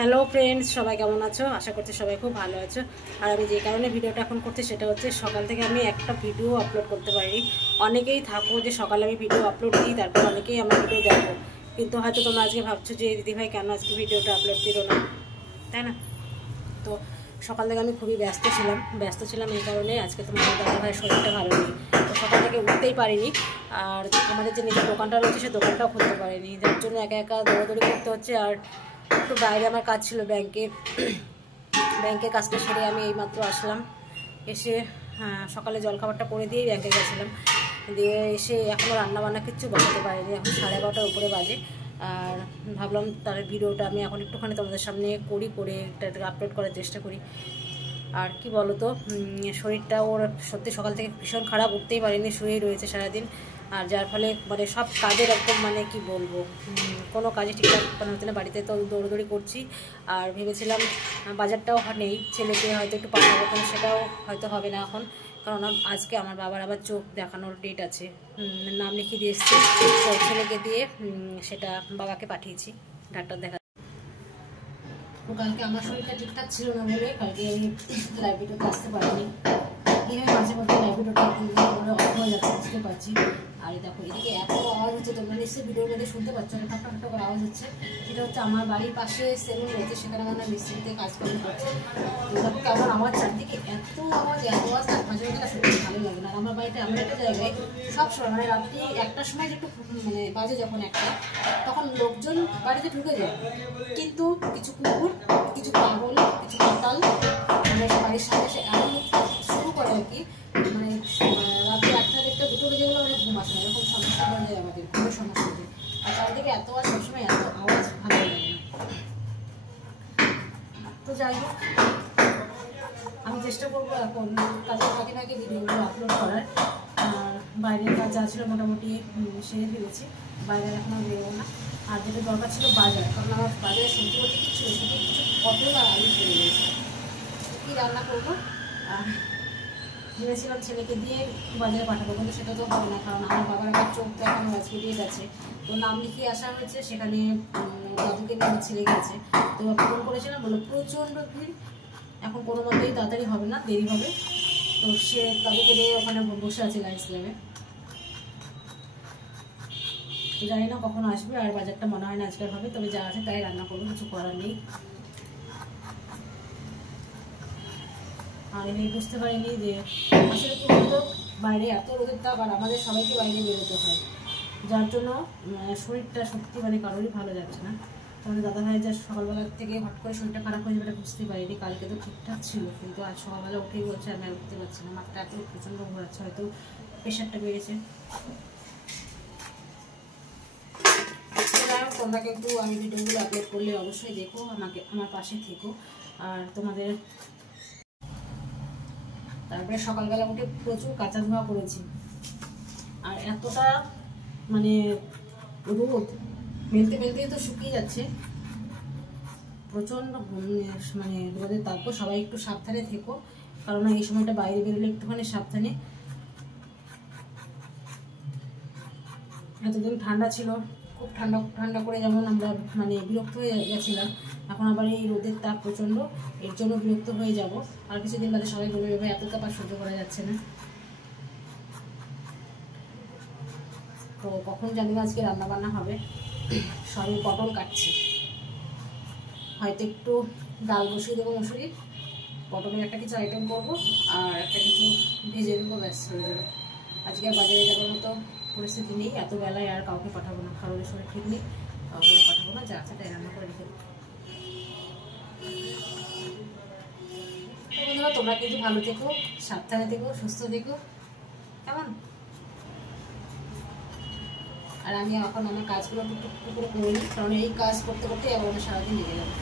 Hello friends, সবাই কেমন আছো? আশা করছি সবাই খুব ভালো আছো। আর আমি যে কারণে ভিডিওটা এখন করছি সেটা হচ্ছে সকাল থেকে আমি একটা ভিডিও আপলোড করতে পারিনি। অনেকেই থাকো যে সকালে আমি ভিডিও আপলোড দিই, তারপর অনেকেই আমার ভিডিও দেখো, কিন্তু হয়তো তোমরা আজকে ভাবছো যে দিদিভাই কেন আজকে ভিডিওটা আপলোড দিল না, তাই না? তো সকাল থেকে আমি খুবই ব্যস্ত ছিলাম এই কারণে আজকে তোমার দাদাভাইয়ের শরীরটা ভালো নেই, তো সকাল থেকে উঠতেই পারিনি। আর আমাদের যে নিজের দোকানটা রয়েছে সে দোকানটাও খুলতে পারিনি, যার জন্য একা একা দৌড়াদৌড়ি করতে হচ্ছে। আর একটু বাইরে আমার কাজ ছিল, ব্যাংকের কাজটা সেরে আমি এইমাত্র আসলাম। এসে সকালে জলখাবারটা করে দিয়েই ব্যাংকে গেছিলাম, দিয়ে এসে এখনও রান্নাবান্না কিচ্ছু বসাতে পারিনি। এখন 11:30 উপরে বাজে। আর ভাবলাম তার ভিডিওটা আমি এখন একটুখানি তোমাদের সামনে করে একটা আপলোড করার চেষ্টা করি। আর কি বলো তো, শরীরটা ওর সত্যি সকাল থেকে ভীষণ খারাপ, উঠতেই পারিনি, শুয়েই রয়েছে সারাদিন। আর যার ফলে মানে সব কাজের একদম মানে কি বলবো, কোনো কাজে ঠিকঠাক মানে হচ্ছে না। বাড়িতে তো দৌড়দৌড়ি করছি। আর ভেবেছিলাম বাজারটাও নেই, ছেলেকে হয়তো একটু পাঠাবো, কিন্তু সেটাও হয়তো হবে না এখন, কারণ আজকে আমার বাবার আবার চোখ দেখানোর ডেট আছে। নাম লিখিয়ে দিয়ে এসেছি, তো ছেলেকে দিয়ে সেটা বাবাকে পাঠিয়েছি ডাক্তার দেখা। কালকে আমার শরীরটা ঠিকঠাক ছিল না বলে কালকে আমি লাইভ ভিডিওতে আসতে পারিনি। এইভাবে মাঝে মধ্যে লাইভ ভিডিওটা অফ হয়ে যাচ্ছে, বুঝতে পারছি। আর দেখো এদিকে এত আওয়াজ হচ্ছে, তোমরা নিশ্চয়ই ভিডিওর মধ্যে শুনতে পাচ্ছ, একটা ফাটা করে আওয়াজ হচ্ছে। সেটা হচ্ছে আমার বাড়ির পাশে সেলুন রয়েছে, সেখানে আমার মিস্ত্রিতে কাজকর্ম করছে। তো দেখো কেমন আমার চারদিকে এত আওয়াজ না, মাঝে মধ্যে সত্যি ভালো লাগে না। আর আমার বাড়িতে এমন একটা জায়গায় সবসময় মানে রাত্রি 1টার সময় যে একটু মানে বাজে যখন 1টা, তখন লোকজন বাড়িতে ঢুকে যায়, কিন্তু কিছু কুকুর, কিছু পাগল, কিছু মাতাল মানে বাড়ির সামনে এসে এমন শুরু করে আর কি, মানে রাত্রি 1টা 1টা 2টো বেজে গেলে অনেক ঘুম আসে না, এরকম সমস্যা হয়ে যায় আমাদের, ঘুমের সমস্যা হয়ে যায়। আর চারিদিকে এত আওয়াজ, সবসময় এত আওয়াজ ভালো লাগে না। তো যাই হোক, আমি চেষ্টা করবো এখন কাজের ফাঁকে ভিডিওগুলো আপলোড করার। আর বাইরের কাজ যা ছিল মোটামুটি সেরে ফেলেছি, বাইরে এখন আর বেরোবো না। আর যেটা দরকার ছিল বাজার, কারণ আমার বাজারে সবজি বলতে কিছু ছিল, শুধু কিছু পটল আর আলু চলে গেছে। কী রান্না করবো, ভেবেছিলাম ছেলেকে দিয়ে বাজারে পাঠাবো, কিন্তু সেটা তো হবে না, কারণ আমার বাবার আবার চোখ তো এখনও আজকে ডেট আছে। তো নাম লিখিয়ে আসা হয়েছে, সেখানে দাদুকে নিয়ে ছেলে গেছে। তো ফোন করেছিলাম, বললো প্রচণ্ড ভিড়, এখন কোনো মতেই তাড়াতাড়ি হবে না, দেরি হবে। তো সে দাদুকে নিয়ে ওখানে বসে আছে লাইন্স ল্যাবে, জানি না কখন আসবে। আর বাজারটা মনে হয় না আজকাল হবে, তবে যা আছে তাই রান্না করবো, কিছু করার নেই। আর আমি বুঝতে পারিনি যে আসলে কি বলতো, বাইরে এত রোদের তাপ, আর আমাদের সবাইকে বাইরে বেরোতে হয়, যার জন্য শরীরটা সত্যি মানে কারোরই ভালো যাচ্ছে না। আমাদের দাদাভাই যা সকালবেলা থেকে হট করে শরীরটা খারাপ হয়ে যাবে বুঝতে পারিনি। কালকে তো ঠিকঠাক ছিল, কিন্তু আজ সকালবেলা উঠেই বলছে আমি আর উঠতে পারছি না, মাথাটা এত প্রচণ্ড ঘোরাচ্ছে, হয়তো প্রেশারটা বেড়েছে। তোমরা কিন্তু আমি ভিডিওগুলো আপলোড করলে অবশ্যই দেখো, আমার পাশে থেকো। আর তোমাদের তারপরে সকালবেলা উঠে প্রচুর কাঁচা ধোয়া করেছি, আর এতটা মানে রোদ, মেলতেই তো শুকিয়ে যাচ্ছে, প্রচণ্ড মানে রোদের তাপ। সবাই একটু সাবধানে থেকো, কারণ এই সময়টা বাইরে বেরোলে একটুখানি সাবধানে। এতদিন ঠান্ডা ছিল, খুব ঠান্ডা করে যেমন আমরা মানে বিরক্ত হয়ে গেছিলাম, এখন আবার এই রোদের তাপ প্রচণ্ড, এর জন্য বিরক্ত হয়ে যাব। আর কিছুদিন বাদে সবাই বলবে ভাই এত তাপ আর সহ্য করা যাচ্ছে না। তো কখন জানি না আজকে রান্নাবান্না হবে, সবই পটল কাটছি, হয়তো একটু ডাল বসিয়ে দেবো মসুরির, পটলের একটা কিছু আইটেম করবো, আর একটা কিছু ভেজে দেবো, ব্যাস হয়ে যাবে। আজকে আর বাজারে যাওয়ার মতো পরিস্থিতি নেই, এত বেলায় আর কাউকে পাঠাবো না, কারোর শরীর ঠিক নেই, কাউকে পাঠাবো না, যা আছে তাই রান্না করে রেখে দেবো। বন্ধুরা তোমরা কিন্তু ভালো থেকো, সাবধানে থেকো, সুস্থ থেকো, কেমন? আর আমি এখন আমার কাজগুলো টুকটুক করে নিই, কারণ এই কাজ করতে করতে আবার আমার সারাদিন লেগে যাবে।